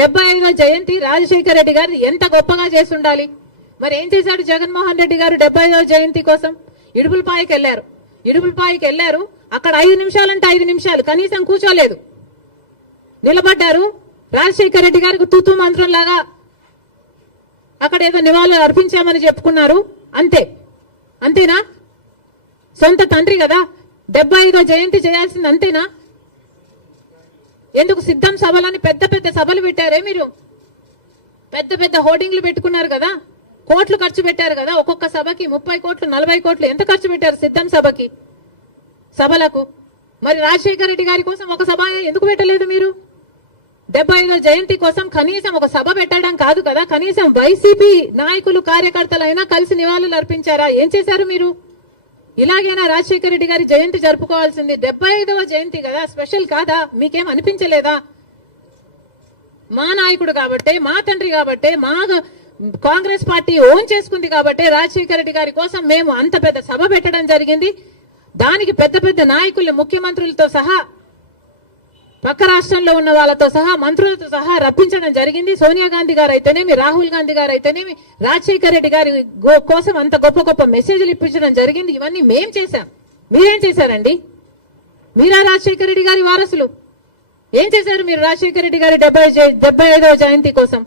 75వ జయంతి రాజశేఖర రెడ్డి గారు ఎంత గొప్పగా చేసి ఉండాలి. మరి ఏం చేశాడు జగన్మోహన్ రెడ్డి గారు 75వ జయంతి కోసం? ఇడుపులపాయకి వెళ్లారు. అక్కడ 5 నిమిషాలంటే 5 నిమిషాలు కనీసం కూర్చోలేదు, నిలబడ్డారు. రాజశేఖర రెడ్డి గారికి తూతూ మంత్రం లాగా అక్కడ ఏదో నివాళులు అర్పించామని చెప్పుకున్నారు. అంతేనా? సొంత తండ్రి కదా 75వ జయంతి చేయాల్సింది, అంతేనా? ఎందుకు సిద్ధం సభలని పెద్ద పెద్ద సభలు పెట్టారే మీరు? పెద్ద పెద్ద హోర్డింగ్లు పెట్టుకున్నారు కదా, కోట్లు ఖర్చు పెట్టారు కదా, ఒక్కొక్క సభకి 30 కోట్లు 40 కోట్లు ఎంత ఖర్చు పెట్టారు సిద్ధం సభలకు? మరి రాజశేఖర రెడ్డి గారి కోసం ఒక సభ ఎందుకు పెట్టలేదు మీరు? 75వ జయంతి కోసం కనీసం ఒక సభ పెట్టడం కాదు కదా, కనీసం వైసీపీ నాయకులు కార్యకర్తలైనా కలిసి నివాళులు అర్పించారా? ఏం చేశారు మీరు? ఇలాగైనా రాజశేఖర రెడ్డి గారి జయంతి జరుపుకోవాల్సింది. 75వ జయంతి కదా, స్పెషల్ కాదా? మీకేం అనిపించలేదా? మా నాయకుడు కాబట్టే, మా తండ్రి కాబట్టే, మా కాంగ్రెస్ పార్టీ ఓన్ చేసుకుంది కాబట్టే రాజశేఖర రెడ్డి గారి కోసం మేము అంత పెద్ద సభ పెట్టడం జరిగింది. దానికి పెద్ద పెద్ద నాయకులు, ముఖ్యమంత్రులతో సహా, పక్క రాష్ట్రంలో ఉన్న వాళ్ళతో సహా, మంత్రులతో సహా రప్పించడం జరిగింది. సోనియా గాంధీ గారు అయితేనేమి, రాహుల్ గాంధీ గారు అయితేనేమి, రాజశేఖర రెడ్డి గారి కోసం అంత గొప్ప గొప్ప మెసేజ్లు ఇప్పించడం జరిగింది. ఇవన్నీ మేం చేశాం. మీరేం చేశారండి? మీరా రాజశేఖర రెడ్డి గారి వారసులు? ఏం చేశారు మీరు రాజశేఖర రెడ్డి గారి 75వ జయంతి కోసం?